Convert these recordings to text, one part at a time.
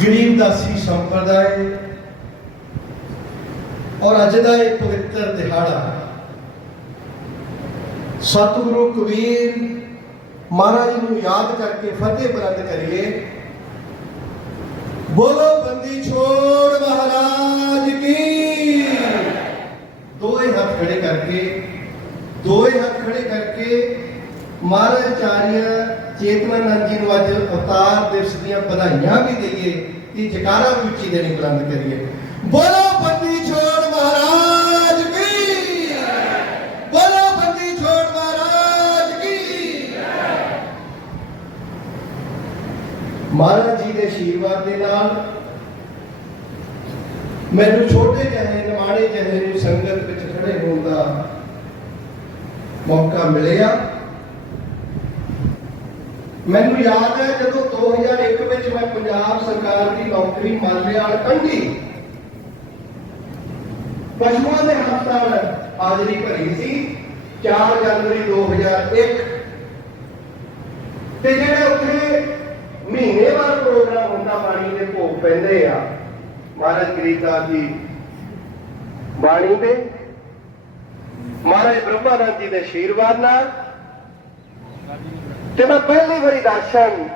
ਗਰੀਬਦਾਸੀ ਸੰਪਰਦਾਇ ਔਰ ਅੱਜ ਦਾ ਇਹ ਪਵਿੱਤਰ ਦਿਹਾੜਾ ਸਤਿਗੁਰੂ ਕਬੀਰ ਮਹਾਰਾਜ ਨੂੰ ਯਾਦ ਕਰਕੇ ਫਤਿਹ ਬੁਲੰਦ ਕਰੀਏ। ਬੋਲੋ ਬੰਦੀ ਛੋੜ ਮਹਾਰਾਜ ਕੀ। ਦੋਏ ਹੱਥ ਖੜੇ ਕਰਕੇ, ਦੋਏ ਹੱਥ ਖੜੇ ਕਰਕੇ ਮਹਾਰਾਜ ਆਚਾਰੀਆ ਚੇਤਨਾਨੰਦ ਜੀ ਨੂੰ ਅੱਜ ਅਵਤਾਰ ਦਿਵਸ ਦੀਆਂ ਵਧਾਈਆਂ ਵੀ ਦਈਏ ਤੇ ਜਕਾਰਾ ਵੀ ਉੱਚੀ ਦੇਣੀ ਬੁਲੰਦ ਕਰੀਏ। ਬੋਲੋ ਬੰਦੀ ਛੋੜ ਮਹਾਰਾਜ ਕੀ? ਬੋਲੋ ਬੰਦੀ ਛੋੜ ਮਹਾਰਾਜ ਕੀ? ਮਹਾਰਾਜ ਜੀ ਦੇ ਆਸ਼ੀਰਵਾਦ ਦੇ ਨਾਲ ਮੈਨੂੰ ਛੋਟੇ ਜਿਹੇ, ਨਿਮਾਣੇ ਜਿਹੇ ਨੂੰ ਸੰਗਤ ਵਿੱਚ ਖੜੇ ਹੋਣ ਦਾ ਮੌਕਾ ਮਿਲਿਆ। ਮੈਨੂੰ ਯਾਦ ਹੈ ਜਦੋਂ 2001 ਵਿੱਚ ਮੈਂ ਪੰਜਾਬ ਸਰਕਾਰ ਦੀ ਨੌਕਰੀ ਮਾਲਿਆਲ ਕੰਢੀ। ਪਸ਼ੂਆਂ ਦੇ ਹਸਪਤਾਲ ਹਾਜ਼ਰੀ ਭਰੀ ਸੀ 4 ਜਨਵਰੀ 2001 ਤੇ ਜਿਹੜੇ ਉੱਥੇ ਮਹੀਨੇਵਾਰ ਪ੍ਰੋਗਰਾਮ ਹੁੰਦਾ ਬਾਣੀ ਦੇ ਭੋਗ ਪੈਂਦੇ ਆ, ਮਹਾਰਾਜ ਗਰੀਬਦਾਸ ਜੀ, ਬਾਣੀ ਦੇ, ਮਹਾਰਾਜ ਬ੍ਰਹਮਾਨੰਦ ਜੀ ਦੇ ਆਸ਼ੀਰਵਾਦ ਨਾਲ ਤੇ ਮੈਂ ਪਹਿਲੀ ਵਾਰੀ ਦਰਸ਼ਨ।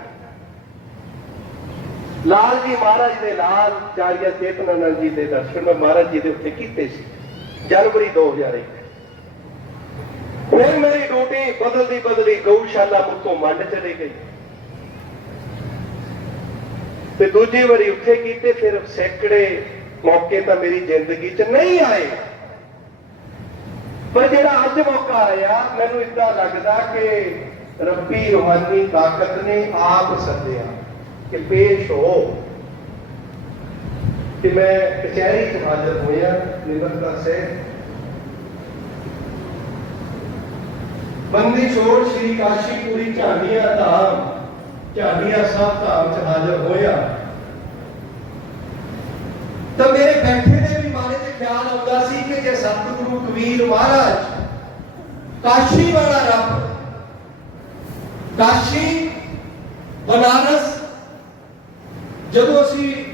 ਲਾਲ ਜੀ ਮਹਾਰਾਜ ਦੇ ਲਾਲ ਚਾਰੀਆ ਚੇਤਨਾਨੰਦ ਜੀ ਦੇ ਦਰਸ਼ਨ ਮੈਂ ਮਹਾਰਾਜ ਜੀ ਦੇ ਉੱਤੇ ਕੀਤੇ ਸੀ, ਜਨਵਰੀ 2001 ਫਿਰ ਮੇਰੀ ਡਿਊਟੀ ਬਦਲਦੀ ਬਦਲੀ ਗਊਸ਼ਾਲਾ ਮੁੱਕੋਂ ਮੰਡ ਚਲੇ ਗਈ। ਤੇ ਦੂਜੀ ਵਾਰੀ ਉੱਥੇ ਕੀਤੇ, ਫਿਰ ਸੈਂਕੜੇ ਮੌਕੇ ਤਾਂ ਮੇਰੀ ਜ਼ਿੰਦਗੀ 'ਚ ਨਹੀਂ ਆਏ। ਪਰ ਜਿਹੜਾ ਅੱਜ ਮੌਕਾ ਆਇਆ, ਮੈਨੂੰ ਇਦਾਂ ਲੱਗਦਾ ਕਿ ਰੱਬੀ ਰੂਹਾਨੀ ਤਾਕਤ ਨੇ ਆਪ ਸੱਦਿਆ ਕਿ ਪੇਸ਼ ਹੋ। ਕਿ ਮੈਂ ਕਚਹਿਰੀ 'ਚ ਹਾਜ਼ਰ ਹੋਇਆ ਨਿਰੰਤਰ ਸਿੰਘ ਬੰਦੀ ਛੋੜ ਸ਼੍ਰੀ ਕਾਸ਼ੀਪੁਰੀ ਝਾਂਡੀਆਂ ਧਾਮ ਝਾਂਡੀਆਂ ਸਾਹਿਬ ਧਾਮ 'ਚ ਹਾਜ਼ਰ ਹੋਇਆ। ਤਾਂ ਮੇਰੇ ਬੈਠੇ ਦੇ ਵੀ ਮਨ 'ਚ ਖਿਆਲ ਆਉਂਦਾ ਸੀ ਕਿ ਜੇ ਸਤਿਗੁਰੂ ਕਬੀਰ ਮਹਾਰਾਜ ਕਾਸ਼ੀ ਵਾਲਾ ਰੱਬ ਕਾਸ਼ੀ, ਬਨਾਰਸ, ਜਦੋਂ ਅਸੀਂ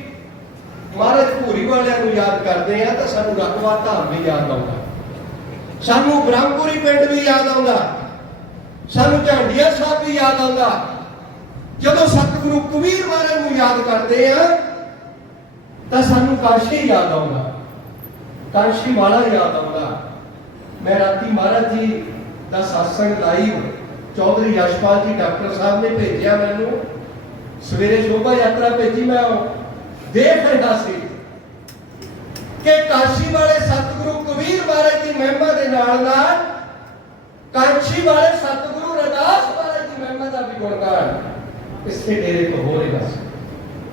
ਮਹਾਰਾਜ ਭੂਰੀ ਵਾਲਿਆਂ ਨੂੰ ਯਾਦ ਕਰਦੇ ਆ ਤਾਂ ਸਾਨੂੰ ਰਕਵਾ ਧਾਮ ਵੀ ਯਾਦ ਆਉਂਦਾ। ਸਾਨੂੰ ਬ੍ਰਹਮਪੁਰੀ ਪਿੰਡ ਵੀ ਯਾਦ ਆਉਂਦਾ। ਸਾਨੂੰ ਝਾਂਡੀਆ ਸਾਹਿਬ ਵੀ ਯਾਦ ਆਉਂਦਾ। ਜਦੋਂ ਸਤਿਗੁਰੂ ਕਬੀਰ ਮਹਾਰਾਜ ਨੂੰ ਯਾਦ ਕਰਦੇ ਆ ਤਾਂ ਸਾਨੂੰ ਕਾਸ਼ੀ ਯਾਦ ਆਉਂਦਾ। ਕਾਸ਼ੀ ਵਾਲਾ ਯਾਦ ਆਉਂਦਾ। ਮੈਂ ਰਾਤੀ ਮਹਾਰਾਜ ਜੀ ਦਾ satsang live Chaudhary Yashpal ji doctor ਸਾਹਿਬ ਨੇ ਭੇਜਿਆ ਮੈਨੂੰ। ਸਵੇਰੇ ਸ਼ੋਭਾ ਯਾਤਰਾ ਭੇਜੀ, ਮੈਂ ਦੇਖ ਰਿਹਾ ਸੀ ਕਿ ਕਾਸ਼ੀ ਵਾਲੇ ਸਤਿਗੁਰੂ ਕਬੀਰ ਮਹਾਰਾਜ ਦੀ ਮਹਿਮਾ ਦੇ ਨਾਲ ਨਾਲ ਕਾਸ਼ੀ ਵਾਲੇ ਸਤਿਗੁਰੂ ਰਦਾਸ ਮਹਾਰਾਜ ਦੀ ਮਹਿਮਾ ਦਾ ਵੀ ਗੁਣਗਾਨ ਇਸੇ ਡੇਰੇ ਤੋਂ ਹੋ ਰਿਹਾ ਸੀ।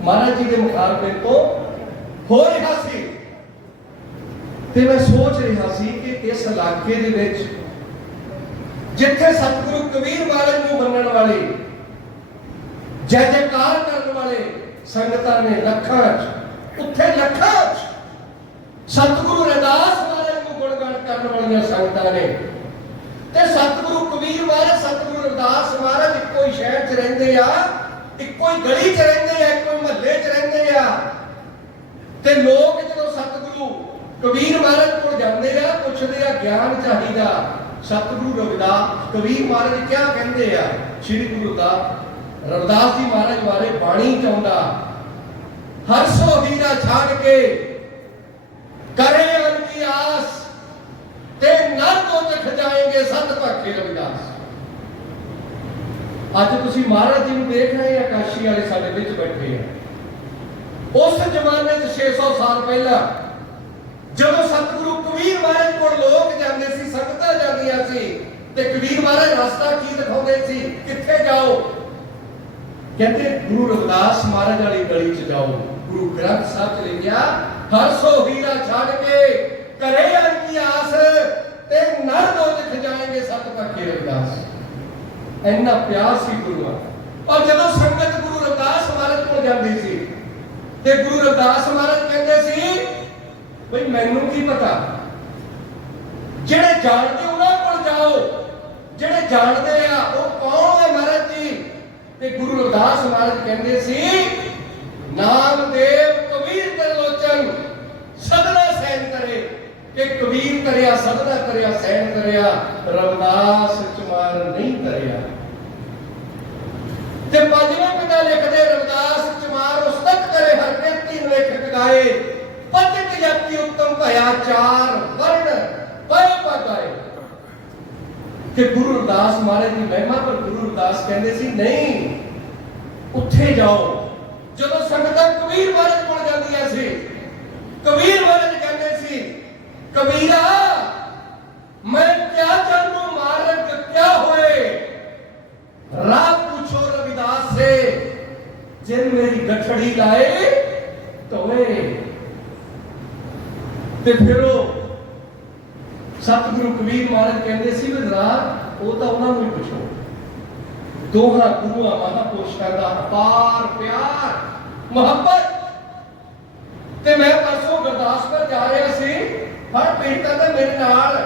ਮਹਾਰਾਜ ਜੀ ਦੇ ਮੁਖਾਰਬੇ ਤੋਂ ਹੋ ਰਿਹਾ ਸੀ। ਤੇ ਮੈਂ ਸੋਚ ਰਿਹਾ ਸੀ ਕਿ ਇਸ ਇਲਾਕੇ ਦੇ ਵਿੱਚ ਜਿੱਥੇ ਸਤਿਗੁਰੂ ਕਬੀਰ ਮਹਾਰਾਜ ਨੂੰ ਮੰਨਣ ਵਾਲੇ, ਜੈ ਜੈਕਾਰ ਕਰਨ ਵਾਲੇ ਸੰਗਤਾਂ ਨੇ ਲੱਖਾਂ ਉੱਥੇ ਲੱਖਾਂ ਸਤਿਗੁਰੂ ਰਦਾਸ ਮਹਾਰਾਜ ਨੂੰ ਗੁਣਗਾਨ ਕਰਨ ਵਾਲੀਆਂ ਸੰਗਤਾਂ ਨੇ। ਤੇ ਸਤਿਗੁਰੂ ਕਬੀਰ ਮਹਾਰਾਜ ਸਤਿਗੁਰੂ ਰਦਾਸ ਮਹਾਰਾਜ ਇੱਕੋ ਹੀ ਸ਼ਹਿਰ 'ਚ ਰਹਿੰਦੇ ਆ, ਇੱਕੋ ਹੀ ਗਲੀ 'ਚ ਰਹਿੰਦੇ ਆ, ਇੱਕੋ ਹੀ ਮਹੱਲੇ 'ਚ ਰਹਿੰਦੇ ਆ। ਤੇ ਲੋਕ ਜਦੋਂ ਸਤਿਗੁਰੂ ਕਬੀਰ ਮਹਾਰਾਜ ਕੋਲ ਜਾਂਦੇ ਆ, ਪੁੱਛਦੇ ਆ, ਗਿਆਨ ਚਾਹੀਦਾ? ਸਤਿਗੁਰੂ ਰਵਿਦਾਸ ਕਬੀਰ ਮਹਾਰਾਜ ਕਿਆ ਕਹਿੰਦੇ ਆ? ਸ੍ਰੀ ਗੁਰੂ ਦਾ ਰਵਿਦਾਸ ਜੀ ਮਹਾਰਾਜ ਬਾਰੇ ਬਾਣੀ ਚਾਹੁੰਦਾ। ਹਰ ਸੋ ਹੀਰਾ ਛਾੜ ਕੇ ਕਰੇ ਅਨ ਆਸ ਤੇ ਨਰ ਤੋਂ ਤੱਕ ਜਾਏਂਗੇ ਸਤ ਭਾਖੇ ਰਵਿਦਾਸ। ਅੱਜ ਤੁਸੀਂ ਮਹਾਰਾਜ ਜੀ ਨੂੰ ਦੇਖ ਰਹੇ ਆ, ਕਾਸ਼ੀ ਵਾਲੇ ਸਾਡੇ ਵਿੱਚ ਬੈਠੇ ਆ। ਉਸ ਜ਼ਮਾਨੇ 'ਚ 600 ਸਾਲ ਪਹਿਲਾਂ ਜਦੋਂ ਸਤਿਗੁਰੂ ਕਬੀਰ ਮਹਾਰਾਜ ਕੋਲ ਲੋਕ ਜਾਂਦੇ ਸੀ, ਸੰਗਤਾਂ ਜਾਂਦੀਆਂ ਸੀ ਤੇ ਕਬੀਰ ਮਹਾਰਾਜ ਰਸਤਾ ਕੀ ਦਿਖਾਉਂਦੇ ਸੀ? ਕਿੱਥੇ ਜਾਓ? ਕਹਿੰਦੇ, ਗੁਰੂ ਰਵਿਦਾਸ ਮਹਾਰਾਜ ਵਾਲੀ ਗਲੀ 'ਚ ਜਾਓ। ਗੁਰੂ ਗ੍ਰੰਥ ਸਾਹਿਬ 'ਚ ਲਿਖਿਆ, ਹਰ ਸੋ ਹੀਰਾ ਛੱਡ ਕੇ ਕਰੇ ਅਨ ਕੀ ਆਸ ਤੇ ਨਰ ਦੋ ਲਿਖ ਜਾਏਂਗੇ ਸਤ ਪੱਕੇ ਰਵਿਦਾਸ। ਇੰਨਾ ਪਿਆਰ ਸੀ ਗੁਰੂਆਂ ਪਰ ਜਦੋਂ ਸੰਗਤ ਗੁਰੂ ਰਵਿਦਾਸ ਮਹਾਰਾਜ ਕੋਲ ਜਾਂਦੀ ਸੀ ਤੇ ਗੁਰੂ ਰਵਿਦਾਸ ਮਹਾਰਾਜ ਕਹਿੰਦੇ ਸੀ, ਬਈ ਮੈਨੂੰ ਕੀ ਪਤਾ? ਜਿਹੜੇ ਜਾਣਦੇ ਉਹਨਾਂ ਕੋਲ ਜਾਓ ਜਿਹੜੇ ਜਾਣਦੇ ਆ ਉਹ ਕੌਣ ਹੈ ਮਹਾਰਾਜ ਜੀ? ਤੇ ਗੁਰੂ ਰਵਿਦਾਸ ਮਹਾਰਾਜ ਕਹਿੰਦੇ ਸੀ, ਨਾਮਦੇਵ ਕਬੀਰ ਤੇ ਸਦਨਾ ਸੈਨ ਕਰੇ। ਕਿ ਕਬੀਰ ਕਰਿਆ, ਸਦਨਾ ਕਰਿਆ ਸੈਨ ਕਰਿਆ, ਰਵਿਦਾਸ ਚਮਾਰ ਨਹੀਂ ਕਰਿਆ। ਤੇ ਪੰਜਵੇਂ ਪਿਤਾ ਲਿਖਦੇ, ਰਵਿਦਾਸ ਚਮਾਰ ਉਸਤਤ ਕਰੇ, ਹਰ ਕਿਰਤੀ ਲੇਖਕ ਗਾਏ। ਪਤਿਤ ਜਪਤੀ ਉਤਮ ਭਇਆ ਚਾਰ ਕਿ ਗੁਰੂ ਅਰਦਾਸ ਮਹਾਰਾਜ ਦੀ ਮਹਿਮਾ ਪਰ ਗੁਰੂ ਰਵਿਦਾਸ ਕਹਿੰਦੇ ਸੀ, ਨਹੀਂ, ਉੱਥੇ ਜਾਓ। ਜਦੋਂ ਸੰਗਤਾਂ ਕਬੀਰ ਮਹਾਰਾਜ ਕੋਲ ਜਾਂਦੀਆਂ ਸੀ, ਕਬੀਰ ਮਹਾਰਾਜ ਕਹਿੰਦੇ ਸੀ, ਕਬੀਰਾ, ਮੈਂ ਕਿਆ ਜਾਣੂ ਮਾਰਗ ਕਿਆ ਹੋਏ? ਰਾਹ ਪੁੱਛੋ ਰਵਿਦਾਸ ਸੇ, ਜਿਨ ਮੇਰੀ ਗਠੜੀ ਲਾਏ ਤੋਏ ਤੇ ਫਿਰ ਉਹ ਸਤਿਗੁਰੂ ਕਬੀਰ ਮਹਾਰਾਜ ਕਹਿੰਦੇ ਸੀ ਵੀ ਰਾਹ, ਉਹ ਤਾਂ ਉਹਨਾਂ ਨੂੰ ਹੀ ਪੁੱਛੋ ਦੋਹਾਂ ਗੁਰੂਆਂ ਮਹਾਪੁਰਸ਼ਾਂ ਦਾ ਅਪਾਰ ਪਿਆਰ, ਮੁਹੱਬਤ ਤੇ ਮੈਂ ਪਰਸੋਂ ਗੁਰਦਾਸਪੁਰ ਜਾ ਰਿਹਾ ਸੀ, ਹਰ ਪੀੜਤਾਂ ਦਾ ਮੇਰੇ ਨਾਲ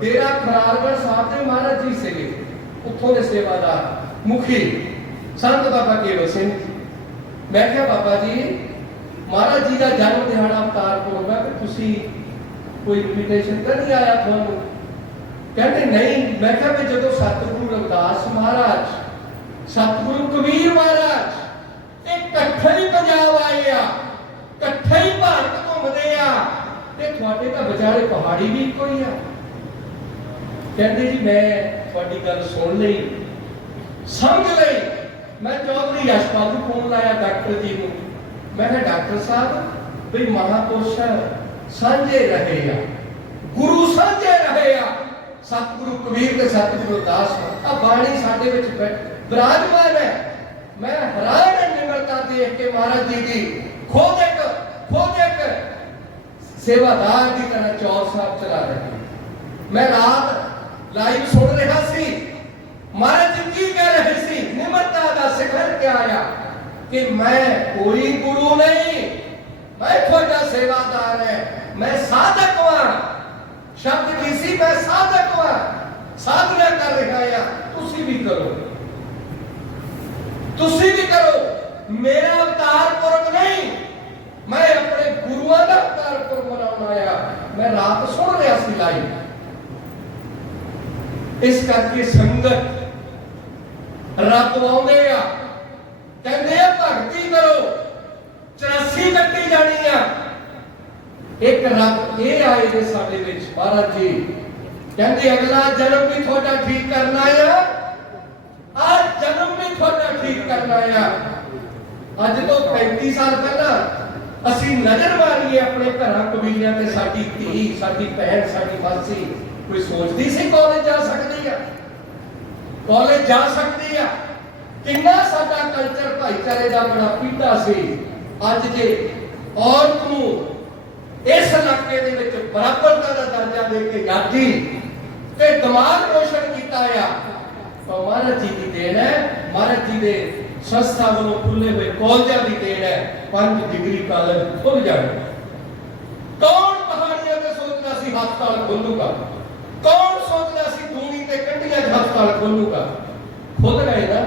ਡੇਰਾ ਖਰਾਰਗੜ੍ਹ ਸਾਹਿਬ ਦੇ ਮਹਾਰਾਜ ਜੀ ਸੀਗੇ, ਉੱਥੋਂ ਦੇ ਸੇਵਾਦਾਰ, ਮੁਖੀ, ਸੰਤ ਬਾਬਾ ਕੇਵਲ ਸਿੰਘ ਜੀ। ਮੈਂ ਕਿਹਾ, ਬਾਬਾ ਜੀ, ਮਹਾਰਾਜ ਜੀ ਦਾ ਜਨਮ ਦਿਹਾੜਾ ਅਵਤਾਰ ਪੁਰਬ ਹੈ ਕਿ ਤੁਸੀਂ ਕੋਈ ਇਨਵੀਟੇਸ਼ਨ ਤਾਂ ਨਹੀਂ ਆਇਆ ਤੁਹਾਨੂੰ? ਕਹਿੰਦੇ ਨਹੀਂ, ਮੈਂ ਕਿਹਾ ਵੀ ਜਦੋਂ ਸਤਿਗੁਰੂ ਰਵਿਦਾਸ ਮਹਾਰਾਜ, ਸਤਿਗੁਰੂ ਕਬੀਰ ਮਹਾਰਾਜ, ਇਹ ਇਕੱਠੇ ਹੀ ਪੰਜਾਬ ਆਏ ਆ, ਇਕੱਠੇ ਹੀ ਭਾਰਤ ਘੁੰਮਦੇ ਆ, ਤੇ ਤੁਹਾਡੇ ਤਾਂ ਵਿਚਾਰੇ ਪਹਾੜੀ ਵੀ ਇੱਕੋ ਹੀ ਆ। ਕਹਿੰਦੇ ਜੀ, ਮੈਂ ਤੁਹਾਡੀ ਗੱਲ ਸੁਣ ਲਈ, ਸਮਝ ਲਈ। ਮੈਂ ਚੌਧਰੀ ਯਸ਼ਪਾਲ ਨੂੰ ਫੋਨ ਲਾਇਆ ਡਾਕਟਰ ਜੀ ਨੂੰ। ਮੈਂ ਕਿਹਾ, ਡਾਕਟਰ ਸਾਹਿਬ ਵੀ ਮਹਾਪੁਰਸ਼ ਸਾਂਝੇ ਰਹੇ ਆ। ਗੁਰੂ ਸਾਂਝੇ ਰਹੇ ਆ। ਸਤਿਗੁਰੂ ਕਬੀਰ ਤੇ ਸਤਿਗੁਰੂ ਦਾਸ ਆ ਬਾਣੀ ਸਾਡੇ ਵਿੱਚ ਵਿਰਾਜਮਾਨ ਹੈ। ਮੈਂ ਹੈਰਾਨ ਹਾਂ ਨਿਮਰਤਾ ਦੇਖ ਕੇ ਮਹਾਰਾਜ ਜੀ ਦੀ। ਖੁਦ ਇੱਕ ਖੁਦ ਇੱਕ ਸੇਵਾਦਾਰ ਦੀ ਤਰ੍ਹਾਂ ਚੌਰ ਸਾਹਿਬ ਚਲਾ ਰਹੇ ਮੈਂ ਰਾਤ ਲਾਈਵ ਸੁਣ ਰਿਹਾ ਸੀ। ਮਹਾਰਾਜ ਜੀ ਕੀ ਕਹਿ ਰਹੇ ਸੀ? ਨਿਮਰਤਾ ਦਾ ਸਿਖਰ ਕਿਆ ਆ? ਕਿ ਮੈਂ ਕੋਈ ਗੁਰੂ ਨਹੀਂ। ਮੈਂ ਤੁਹਾਡਾ ਸੇਵਾਦਾਰ ਹੈ। ਮੈਂ ਸਾਧਕ ਹਾਂ। ਸ਼ਬਦ ਕੀ ਸੀ, ਮੈਂ ਸਾਧਕ ਹਾਂ। ਸਾਧਨਾ ਕਰ ਰਿਹਾ ਆ ਤੁਸੀਂ ਵੀ ਕਰੋ। ਤੁਸੀਂ ਵੀ ਕਰੋ। ਮੇਰਾ ਅਵਤਾਰ ਪੁਰਖ ਨਹੀਂ। ਮੈਂ ਆਪਣੇ ਗੁਰੂਆਂ ਦਾ ਅਵਤਾਰ ਪੁਰਖ ਮਨਾਉਣ ਆ ਮੈਂ ਰਾਤ ਸੁਣ ਰਿਹਾ ਸੀ ਲਾਈਵ ਇਸ ਕਰਕੇ ਸੰਗਤ ਰੱਬ ਆਉਂਦੇ ਆ। ਕਹਿੰਦੇ ਆ, ਭਗਤੀ ਕਰੋ। 84 ਕੱਟੀ ਜਾਣੀ ਆ। ਇੱਕ ਰੱਬ ਇਹ ਆਏ ਨੇ ਸਾਡੇ ਵਿੱਚ, ਮਹਾਰਾਜ ਜੀ। ਕਹਿੰਦੇ ਅਗਲਾ ਜਨਮ ਵੀ ਤੁਹਾਡਾ ਠੀਕ ਕਰਨਾ ਆ ਅੱਜ ਜਨਮ ਵੀ ਤੁਹਾਡਾ ਠੀਕ ਕਰਨਾ ਆ। ਅੱਜ ਤੋਂ 35 ਸਾਲ ਪਹਿਲਾਂ ਅਸੀਂ ਨਜ਼ਰ ਮਾਰੀਏ ਆਪਣੇ ਘਰਾਂ ਕਬੀਲਿਆਂ ਤੇ ਸਾਡੀ ਧੀ, ਸਾਡੀ ਭੈਣ, ਸਾਡੀ ਮਾਸੀ। ਕੋਈ ਸੋਚਦੀ ਸੀ ਕਾਲਜ ਜਾ ਸਕਦੀ ਆ? ਕਾਲਜ ਜਾ ਸਕਦੀ ਆ? ਕਿੰਨਾ ਸਾਡਾ ਕਲਚਰ ਭਾਈਚਾਰੇ ਦਾ ਬੜਾ ਪੀੜਾ ਸੀ। ਅੱਜ ਜੇ ਔਰਤ ਨੂੰ ਇਸ ਇਲਾਕੇ ਦੇ ਵਿੱਚ ਬਰਾਬਰਤਾ ਦਾ ਦਰਜਾ ਦੇ ਕੇ ਗਾਜੀ ਤੇ ਦਿਮਾਗ ਰੋਸ਼ਨ ਕੀਤਾ ਆ, ਤਾਂ ਮਹਾਰਾਜ ਜੀ ਦੀ ਦੇਣ ਹੈ। ਮਹਾਰਾਜ ਜੀ ਦੇ ਸੰਸਥਾ ਵੱਲੋਂ ਖੁੱਲੇ ਹੋਏ ਕਾਲਜਾਂ ਦੀ ਦੇਣ ਹੈ। ਪੰਜ ਡਿਗਰੀ ਕਾਲਜ ਖੁੱਲ ਜਾਣ। ਕੌਣ ਪਹਾੜੀਆਂ ਤੇ ਸੋਚਦਾ ਸੀ ਹਸਪਤਾਲ ਖੋਲੂਗਾ? ਕੌਣ ਸੋਚਦਾ ਸੀ ਦੂਣੀ ਤੇ ਕੰਢੀਆਂ 'ਚ ਹਸਪਤਾਲ ਖੋਲੂਗਾ? ਖੁੱਲ ਗਏ ਨਾ।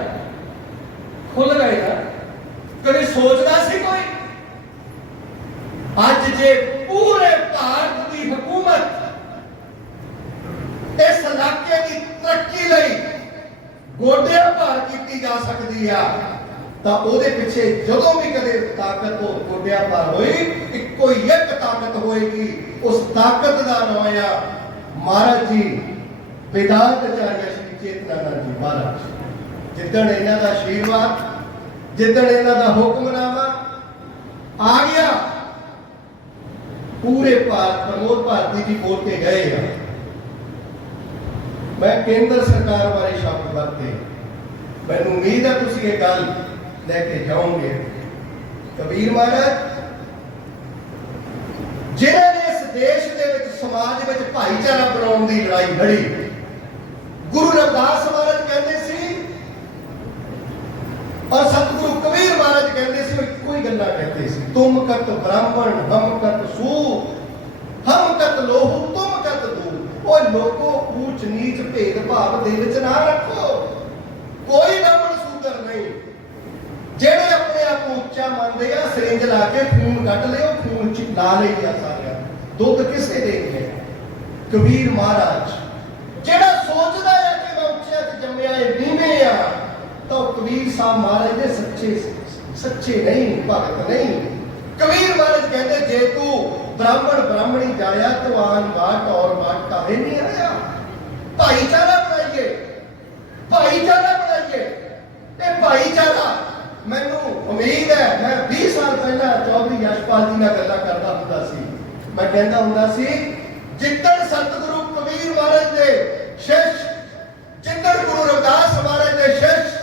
ਖੁੱਲ ਗਏ ਨਾ। ਕਦੇ ਸੋਚਦਾ ਸੀ ਕੋਈ? ਅੱਜ ਜੇ ਪੂਰੇ ਭਾਰਤ ਦੀ ਹਕੂਮਤ ਇਸ ਇਲਾਕੇ ਦੀ ਤਰੱਕੀ ਲਈ ਗੋਡਿਆਂ ਭਾਰ ਕੀਤੀ ਜਾ ਸਕਦੀ ਆ, ਤਾਂ ਉਹਦੇ ਪਿੱਛੇ ਜਦੋਂ ਵੀ ਕਦੇ ਤਾਕਤ ਉਹ ਗੋਡਿਆਂ ਭਾਰ ਹੋਈ, ਇੱਕੋ ਹੀ ਇੱਕ ਤਾਕਤ ਹੋਏਗੀ, ਉਸ ਤਾਕਤ ਦਾ ਨਾਮ ਆ ਮਹਾਰਾਜ ਜੀ ਵਿਦਾਤ ਆਚਾਰਿਆ ਸ਼੍ਰੀ ਚੇਤਨਾਨੰਦ ਜੀ ਮਹਾਰਾਜ। ਜਿੱਦਣ ਇਹਨਾਂ ਦਾ ਆਸ਼ੀਰਵਾਦ ਜਿੱਦਣ ਇਹਨਾਂ ਦਾ ਹੁਕਮਨਾਮਾ ਆ ਗਿਆ, ਪੂਰੇ ਭਾਰਤ, ਪ੍ਰਮੋਦ ਭਾਰਤੀ ਜੀ ਬੋਲ ਕੇ ਗਏ ਆ। ਮੈਂ ਕੇਂਦਰ ਸਰਕਾਰ ਬਾਰੇ ਸ਼ਬਦ ਵਰਤੇ ਮੈਨੂੰ ਉਮੀਦ ਹੈ ਤੁਸੀਂ ਇਹ ਗੱਲ ਲੈ ਕੇ ਜਾਓਗੇ। ਕਬੀਰ ਮਹਾਰਾਜ, ਜਿਨ੍ਹਾਂ ਨੇ ਇਸ ਦੇਸ਼ ਦੇ ਵਿੱਚ ਸਮਾਜ ਵਿੱਚ ਭਾਈਚਾਰਾ ਬਣਾਉਣ ਦੀ ਲੜਾਈ ਲੜੀ, ਗੁਰੂ ਰਵਿਦਾਸ ਮਹਾਰਾਜ ਕਹਿੰਦੇ ਸੀ ਔਰ ਸਤਿਗੁਰੂ ਕਹਿੰਦੇ ਸੀ, ਉਹ ਇੱਕੋ ਹੀ ਗੱਲਾਂ ਕਹਿੰਦੇ ਸੀ, ਤੁਮ ਕਤ ਬ੍ਰਾਹਮਣ, ਹਮ ਕਤ ਸੂ ਹਮ ਕਤ ਲੋਹੂ ਤੁਮ ਕਤ ਦੂ ਉਹ ਲੋਕੋ, ਊਚ ਨੀਚ ਭੇਦ ਭਾਵ ਦਿਲ ਵਿੱਚ ਨਾ ਰੱਖੋ। ਕੋਈ ਬ੍ਰਾਹਮਣ ਸੂਦਰ ਨਹੀਂ। ਜਿਹੜੇ ਆਪਣੇ ਆਪ ਨੂੰ ਉੱਚਾ ਮੰਨਦੇ ਆ, ਸਿਰਿੰਜ ਲਾ ਕੇ ਖੂਨ ਕੱਢ ਲਿਓ ਖੂਨ ਚ ਲਾ ਲਈ ਆ ਸਾਰਿਆਂ ਨੂੰ। ਦੁੱਧ ਕਿਸੇ ਦੇ ਨਹੀਂ ਹੈ। ਕਬੀਰ ਮਹਾਰਾਜ, ਜਿਹੜਾ ਸੋਚਦਾ ਹੈ ਕਿ ਮੈਂ ਉੱਚੇ ਤੇ ਜੰਮਿਆ, ਇਹ ਨੀਵੇਂ ਆ, ਤਾਂ ਉਹ ਕਬੀਰ ਸਾਹਿਬ ਮਹਾਰਾਜ ਦੇ ਸੱਚੇ ਸੀ। ਸੱਚੇ ਨਹੀਂ, ਭਗਤ ਨਹੀਂ। ਕਬੀਰ ਮਹਾਰਾਜ ਕਹਿੰਦੇ, ਜੇ ਤੂੰ ਬ੍ਰਾਹਮਣ ਬ੍ਰਾਹਮਣੀ ਜਾਇਆ, ਤੂੰ ਬਾਟ ਔਰ ਬਾਟ ਕਾਹੇ ਨਹੀਂ ਆਇਆ। ਭਾਈਚਾਰਾ ਬਣਾਈਏ। ਭਾਈਚਾਰਾ ਬਣਾਈਏ। ਇਹ ਭਾਈਚਾਰਾ, ਮੈਨੂੰ ਉਮੀਦ ਹੈ, ਮੈਂ 20 ਸਾਲ ਪਹਿਲਾਂ ਚੌਧਰੀ ਯਸ਼ਪਾਲ ਜੀ ਨਾਲ ਗੱਲਾਂ ਕਰਦਾ ਹੁੰਦਾ ਸੀ। ਮੈਂ ਕਹਿੰਦਾ ਹੁੰਦਾ ਸੀ, ਜਿੱਦਣ ਸਤਿਗੁਰੂ ਕਬੀਰ ਮਹਾਰਾਜ ਦੇ ਸ਼ਿਸ਼, ਜਿੱਦਣ ਗੁਰੂ ਰਵਿਦਾਸ ਮਹਾਰਾਜ ਦੇ ਸ਼ਿਸ਼,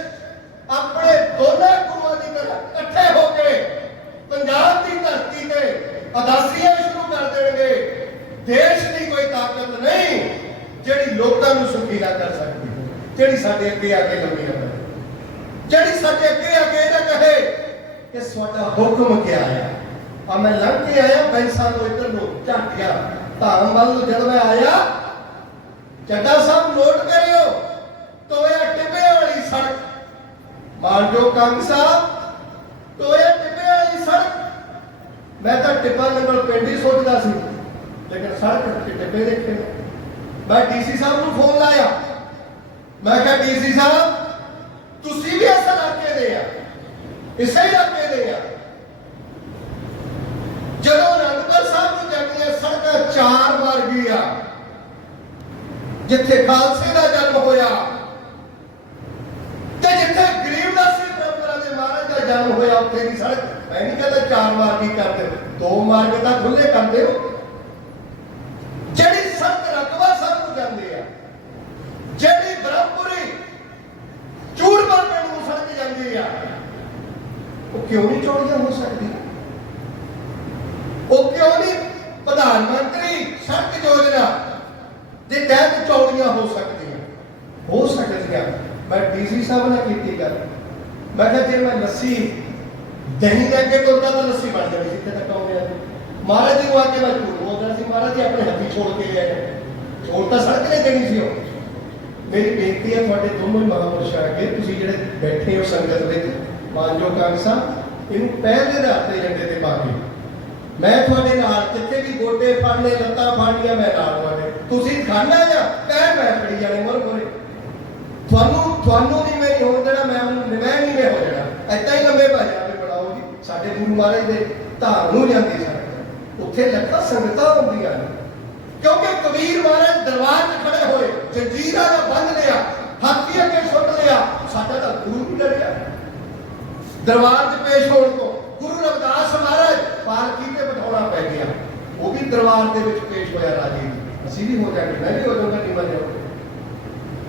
ਆਪਣੇ ਦੋਨਾਂ ਗੁਰੂਆਂ ਦੀ ਤਰ੍ਹਾਂ ਇਕੱਠੇ ਹੋ ਕੇ ਪੰਜਾਬ ਦੀ ਧਰਤੀ ਤੇ ਅਦਾਸੀਆਂ ਸ਼ੁਰੂ ਕਰ ਦੇਣਗੇ ਦੇਸ਼ ਦੀ ਕੋਈ ਤਾਕਤ ਨਹੀਂ ਜਿਹੜੀ ਲੋਕਾਂ ਨੂੰ ਸੁਖੀ ਨਾ ਕਰ ਸਕਦੀ ਜਿਹੜੀ ਸਾਡੇ ਅੱਗੇ ਆ ਕੇ ਲੰਮੀ ਨਾ ਪਵੇ ਜਿਹੜੀ ਸਾਡੇ ਅੱਗੇ ਆ ਕੇ ਨਾ ਕਹੇ ਕਿ ਤੁਹਾਡਾ ਹੁਕਮ ਕੀ ਆਇਆ ਆ ਮੈਂ ਲੰਘ ਕੇ ਆਇਆ ਬੈਂਸਾਂ ਤੋਂ ਇੱਧਰ ਨੂੰ ਝੱਟ ਗਿਆ। ਧਾਮ ਵੱਲ ਨੂੰ ਜਦ ਮੈਂ ਆਇਆ ਚੱਡਾ ਸਾਹਿਬ ਨੋਟ ਕਰਿਓ ਟੋਇਆ ਟਿੱਬੇ ਵਾਲੀ ਸੜਕ। ਮਾਨਜੋ ਕੰਗ ਸਾਹਿਬ, ਤੋਇਆ ਟਿੱਬੇ ਵਾਲੀ ਸੜਕ। ਮੈਂ ਤਾਂ ਟਿੱਬਾ ਨੰਗਲ ਪਿੰਡ ਹੀ ਸੋਚਦਾ ਸੀ, ਲੇਕਿਨ ਸੜਕ ਟਿੱਬੇ ਦੇਖੇ। ਮੈਂ ਡੀਸੀ ਸਾਹਿਬ ਨੂੰ ਫੋਨ ਲਾਇਆ। ਮੈਂ ਕਿਹਾ, ਡੀਸੀ ਸਾਹਿਬ, ਤੁਸੀਂ ਵੀ ਇਸ ਇਲਾਕੇ ਦੇ ਆ। ਇਸੇ ਇਲਾਕੇ ਦੇ ਆ। ਜਦੋਂ ਅਨੰਦਪੁਰ ਸਾਹਿਬ ਨੂੰ ਜਾਂਦੀਆਂ ਸੜਕਾਂ ਚਾਰ ਮਾਰ ਗਈਆਂ ਜਿੱਥੇ ਖਾਲਸੇ ਦਾ ਜਨਮ ਹੋਇਆ ਤੇ ਜਿੱਥੇ ਗਰੀਬਦਾਸੀ ਪਰੰਪਰਾ ਦੇ ਮਹਾਰਾਜ ਦਾ ਜਨਮ ਹੋਇਆ, ਉੱਥੇ ਦੀ ਸੜਕ, ਮੈਂ ਨਹੀਂ ਕਹਿੰਦਾ ਚਾਰ ਮਾਰ ਕੀ ਕਰਦੇ ਦੋ ਮਾਰਗ ਤਾਂ ਖੁੱਲੇ ਕਰਦੇ ਹੋ ਜਿਹੜੀ ਸੜਕ ਰਕਬਾ ਸਾਹਿਬ ਨੂੰ ਜਾਂਦੀ ਆ ਜਿਹੜੀ ਬ੍ਰਹਮਪੁਰੀ ਚੂੜਮਾ ਪਿੰਡ ਨੂੰ ਸੜਕ ਜਾਂਦੀ ਆ ਉਹ ਕਿਉਂ ਨਹੀਂ ਚੌੜੀਆਂ ਹੋ ਸਕਦੀ ਉਹ ਕਿਉਂ ਨਹੀਂ? ਪ੍ਰਧਾਨ ਮੰਤਰੀ, ਸੜਕ ਯੋਜਨਾ। ਦੇ ਤਹਿਤ ਚੌੜੀਆਂ ਹੋ ਸਕਦੀਆਂ ਹੋ ਸਕਦੀਆਂ। ਮੈਂ ਡੀਸੀ ਸਾਹਿਬ ਨਾਲ ਕੀਤੀ ਗੱਲ। ਮੈਂ ਕਿਹਾ, ਜੇ ਮੈਂ ਲੱਸੀ ਦਹੀਂ ਲੈ ਕੇ ਤੁਰਦਾ ਤਾਂ ਲੱਸੀ ਬਣ ਜਾਣੀ ਸੀ ਤੱਕ ਆਉਂਦੇ ਆ ਮਹਾਰਾਜ ਜੀ ਨੂੰ ਆ ਕੇ ਮੈਂ ਝੂਠ ਬੋਲਦਾ ਸੀ, ਮਹਾਰਾਜ ਜੀ ਆਪਣੇ ਹੱਥੀ ਛੋੜ ਕੇ ਲਿਆ ਛੋੜ ਤਾਂ ਸੜਕ ਨੇ ਦੇਣੀ ਸੀ ਉਹ। ਮੇਰੀ ਬੇਨਤੀ ਹੈ ਤੁਹਾਡੇ ਦੋਨੋਂ ਹੀ ਮਹਾਂਪੁਰਸ਼ ਆ ਤੁਸੀਂ ਜਿਹੜੇ ਬੈਠੇ ਹੋ ਸੰਗਤ ਵਿੱਚ ਮਾਨਜੋ ਕੰਗ ਇਹਨੂੰ ਪਹਿਲੇ ਦੇ ਹੱਥੇ ਏਜੰਡੇ ਤੇ ਪਾ ਕੇ। ਮੈਂ ਤੁਹਾਡੇ ਨਾਲ ਜਿੱਥੇ ਵੀ ਗੋਡੇ ਫੜਨੇ ਲੱਤਾਂ ਫੜਨੀਆਂ ਮੈਂ ਨਾਲ ਤੁਹਾਡੇ। ਤੁਸੀਂ ਖਾਣਾ ਜਾਂ ਕਹਿ ਮੈਂ ਫੜੀ ਜਾਣੇ ਮੋਰ ਮੋਰੇ ਤੁਹਾਨੂੰ ਤੁਹਾਨੂੰ ਨਹੀਂ ਮੇਰੀ ਹੋਣ ਦੇਣਾ, ਮੈਂ ਮੈਂ ਨਹੀਂ ਮੈਂ ਹੋ ਜਾਣਾ ਐਦਾਂ ਹੀ ਲੰਮੇ ਪੈ ਜਾਣਾ ਬੜਾਓ ਜੀ। ਸਾਡੇ ਗੁਰੂ ਮਹਾਰਾਜ ਦੇ ਧਾਮ ਨੂੰ ਜਾਂਦੀ ਸੜਕ ਉੱਥੇ ਲੱਤਾਂ ਸੰਗਤਾਂ ਹੁੰਦੀਆਂ ਨੇ। ਕਿਉਂਕਿ ਕਬੀਰ ਮਹਾਰਾਜ ਦਰਬਾਰ 'ਚ ਖੜੇ ਹੋਏ, ਜੰਜੀਰਾਂ ਦਾ ਬੰਨ ਲਿਆ ਹਾਥੀ ਅੱਗੇ ਸੁੱਟ ਲਿਆ, ਸਾਡਾ ਤਾਂ ਗੁਰੂ ਵੀ ਡਰਿਆ। ਦਰਬਾਰ 'ਚ ਪੇਸ਼ ਹੋਣ ਤੋਂ ਗੁਰੂ ਰਵਿਦਾਸ ਮਹਾਰਾਜ ਪਾਲਕੀ ਤੇ ਬਿਠਾਉਣਾ ਪੈ ਗਿਆ। ਉਹ ਵੀ ਦਰਬਾਰ ਦੇ ਵਿੱਚ ਪੇਸ਼ ਹੋਇਆ ਰਾਜੇ ਅਸੀਂ ਵੀ ਹੋ ਜਾਗੇ ਮੈਂ ਵੀ ਹੋ ਜਾਊਂਗਾ, ਨਹੀਂ ਜਾਊਂਗਾ।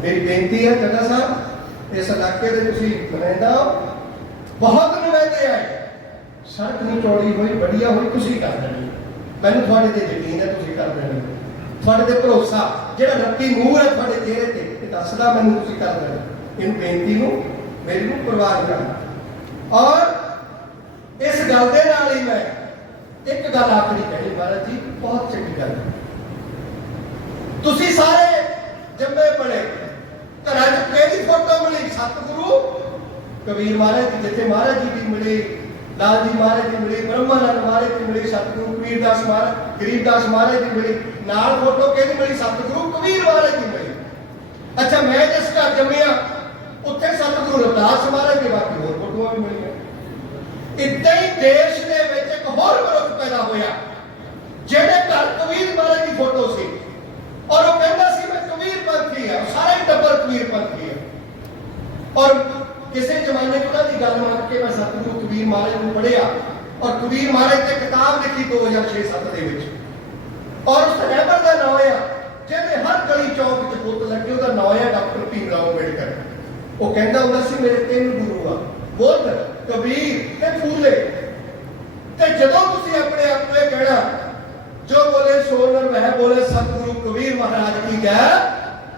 ਮੇਰੀ ਬੇਨਤੀ ਹੈ ਜੱਗਾ ਸਾਹਿਬ, ਇਸ ਇਲਾਕੇ ਦੇ ਤੁਸੀਂ ਨੁਮਾਇੰਦਾ ਬਹੁਤ ਨੁਮਾਇੰਦੇ ਆਏ। ਸੜਕ ਨਹੀਂ ਚੌੜੀ ਹੋਈ, ਵਧੀਆ ਹੋਈ, ਤੁਸੀਂ ਕਰ ਦੇਣੀ ਮੈਨੂੰ ਤੁਹਾਡੇ ਤੇ ਯਕੀਨ ਹੈ, ਤੁਸੀਂ ਕਰ ਦੇਣੀ ਤੁਹਾਡੇ ਤੇ ਭਰੋਸਾ, ਜਿਹੜਾ ਰੱਤੀ ਮੂੰਹ ਹੈ ਤੁਹਾਡੇ ਚਿਹਰੇ ਤੇ ਦੱਸਦਾ ਮੈਨੂੰ ਤੁਸੀਂ ਕਰ ਦੇਣਾ ਇਹਨੂੰ ਬੇਨਤੀ ਨੂੰ, ਮੇਰੇ ਨੂੰ ਪ੍ਰਵਾਨ ਕਰਨਾ। ਔਰ ਇਸ ਗੱਲ ਦੇ ਨਾਲ ਹੀ ਮੈਂ ਇੱਕ ਗੱਲ ਆਖਰੀ ਕਹਿਣੀ ਮਹਾਰਾਜ ਜੀ, ਬਹੁਤ ਚੰਗੀ ਗੱਲ ਤੁਸੀਂ ਸਾਰੇ ਜੰਮੇ ਪੜੇ ਘਰਾਂ 'ਚ ਕਿਹੜੀ ਫੋਟੋ ਮਿਲੀ? ਸਤਿਗੁਰੂ ਕਬੀਰ ਮਹਾਰਾਜ ਦੀ, ਜਿੱਥੇ ਮਹਾਰਾਜ ਜੀ ਦੀ ਮਿਲੇ, ਲਾਲ ਜੀ ਮਹਾਰਾਜ ਦੀ ਮਿਲੀ, ਬ੍ਰਹਮਾਨੰਦ ਮਹਾਰਾਜ ਦੀ ਮਿਲੇ, ਸਤਿਗੁਰੂ ਕਬੀਰਦਾਸ ਮਹਾਰਾਜ ਗਰੀਬਦਾਸ ਮਹਾਰਾਜ ਦੀ ਮਿਲੀ, ਨਾਲ ਫੋਟੋ ਕਿਹਦੀ ਮਿਲੀ? ਸਤਿਗੁਰੂ ਕਬੀਰ ਮਹਾਰਾਜ ਦੀ ਮਿਲੀ। ਅੱਛਾ, ਮੈਂ ਜਿਸ ਘਰ ਜੰਮਿਆ ਉੱਥੇ ਸਤਿਗੁਰੂ ਰਵਿਦਾਸ ਮਹਾਰਾਜ ਦੇ ਬਾਕੀ ਹੋਰ ਫੋਟੋਆਂ ਵੀ ਮਿਲੀਆਂ। ਇੱਦਾਂ ਹੀ ਦੇਸ਼ ਦੇ ਵਿੱਚ ਇੱਕ ਹੋਰ ਮਨੁੱਖ ਪੈਦਾ ਹੋਇਆ ਜਿਹੜੇ ਘਰ ਕਬੀਰ ਮਹਾਰਾਜ ਦੀ ਫੋਟੋ ਸੀ। ਔਰ ਉਹ ਕਹਿੰਦਾ ਸੀ, ਮੈਂ ਕਬੀਰ ਪੰਥੀ ਆ ਸਾਰੇ ਟੱਬਰ ਕਬੀਰ ਪੰਥੀ ਹੈ। ਔਰ ਕਿਸੇ ਜ਼ਮਾਨੇ 'ਚ ਉਹਨਾਂ ਦੀ ਗੱਲ ਮੰਨ ਕੇ ਮੈਂ ਸਤਿਗੁਰੂ ਕਬੀਰ ਮਹਾਰਾਜ ਨੂੰ ਪੜ੍ਹਿਆ, ਔਰ ਕਬੀਰ ਮਹਾਰਾਜ ਤੇ ਕਿਤਾਬ ਲਿਖੀ 2006-7 ਦੇ ਵਿੱਚ। ਔਰ ਉਸ ਰਹਿਬਰ ਦਾ ਨਾਮ ਆ ਜਿਹਦੇ ਹਰ ਗਲੀ ਚੌਕ 'ਚ ਬੁੱਤ ਲੱਗੇ, ਉਹਦਾ ਨਾਮ ਆ ਡਾਕਟਰ ਭੀਮ ਰਾਓ ਅੰਬੇਡਕਰ। ਉਹ ਕਹਿੰਦਾ ਹੁੰਦਾ ਸੀ, ਮੇਰੇ ਤਿੰਨ ਗੁਰੂ ਆ। ਬੁੱਧ ਕਬੀਰ ਤੇ ਫੂਲੇ। ਤੇ ਜਦੋਂ ਤੁਸੀਂ ਆਪਣੇ ਆਪ ਨੂੰ ਇਹ ਕਹਿਣਾ, ਜੋ ਬੋਲੇ ਸੋ ਨਰ ਮਹਿ ਬੋਲੇ ਸਤਿਗੁਰੂ ਕਬੀਰ ਮਹਾਰਾਜ ਕੀ ਗੈ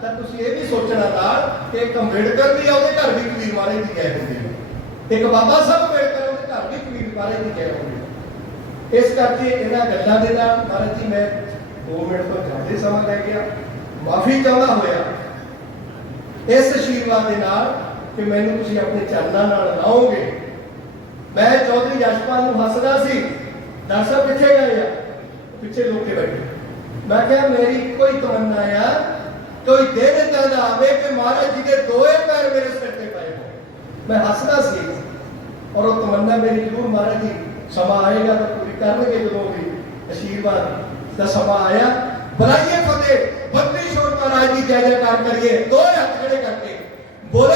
ਤਾਂ ਤੁਸੀਂ ਇਹ ਵੀ ਸੋਚਣਾ ਨਾਲ ਕਿ ਇੱਕ ਅੰਬੇਡਕਰ ਵੀ ਆ, ਉਹਦੇ ਘਰ ਵੀ ਕਬੀਰ ਮਹਾਰਾਜ ਦੀ ਗੈ ਹੁੰਦੀ ਹੈ ਇੱਕ ਬਾਬਾ ਸਾਹਿਬ ਅੰਬੇਡਕਰ, ਉਹਦੇ ਘਰ ਵੀ ਕਬੀਰ ਮਹਾਰਾਜ ਦੀ ਗੈ ਹੁੰਦੀ ਹੈ ਇਸ ਕਰਕੇ ਇਹਨਾਂ ਗੱਲਾਂ ਦੇ ਨਾਲ, ਮਹਾਰਾਜ ਜੀ, ਮੈਂ 2 ਮਿੰਟ ਤੋਂ ਜ਼ਿਆਦਾ ਸਮਾਂ ਲੈ ਗਿਆ। ਮਾਫੀ ਚਾਹੁੰਦਾ ਹੋਇਆ ਇਸ ਆਸ਼ੀਰਵਾਦ ਦੇ ਨਾਲ ਕਿ ਮੈਨੂੰ ਤੁਸੀਂ ਆਪਣੇ ਚਰਨਾਂ ਨਾਲ ਲਾਓਗੇ। ਮੈਂ ਚਾਹੁੰਦਾ ਜਸ਼ਪਾਲ ਨੂੰ ਹੱਸਦਾ ਸੀ। ਡਾਕਟਰ ਕਿੱਥੇ ਗਏ ਆ? ਪਿੱਛੇ ਲੋਕੇ ਬੈਠੇ। ਮੈਂ ਕਿਹਾ, ਮੇਰੀ ਕੋਈ ਤਮੰਨਾ ਆ। ਕੋਈ ਦਿਨ ਏਦਾਂ ਆਵੇ ਕਿ ਮਹਾਰਾਜ ਜੀ ਦੇ ਦੋਏ ਪੈਰ ਮੇਰੇ ਸਿਰ ਤੇ ਪਏ ਹੋਣ। ਮੈਂ ਹੱਸਦਾ ਸੀ। ਔਰ ਉਹ ਤਮੰਨਾ ਮੇਰੀ ਜ਼ਰੂਰ ਮਹਾਰਾਜ ਜੀ, ਸਮਾਂ ਆਏਗਾ ਤਾਂ ਪੂਰੀ ਕਰਨਗੇ ਜਦੋਂ ਵੀ ਅਸ਼ੀਰਵਾਦ ਦਾ ਸਮਾਂ ਆਇਆ। ਬੁਲਾਈਏ ਫਤਿਹ, ਬੰਦੀ ਸ਼ੋਰ ਮਹਾਰਾਜ ਜੀ ਜੈ ਜੈਕਾਰ ਕਰੀਏ ਦੋਏ ਹੱਥ ਖੜੇ ਕਰਕੇ ਬੋਲੋ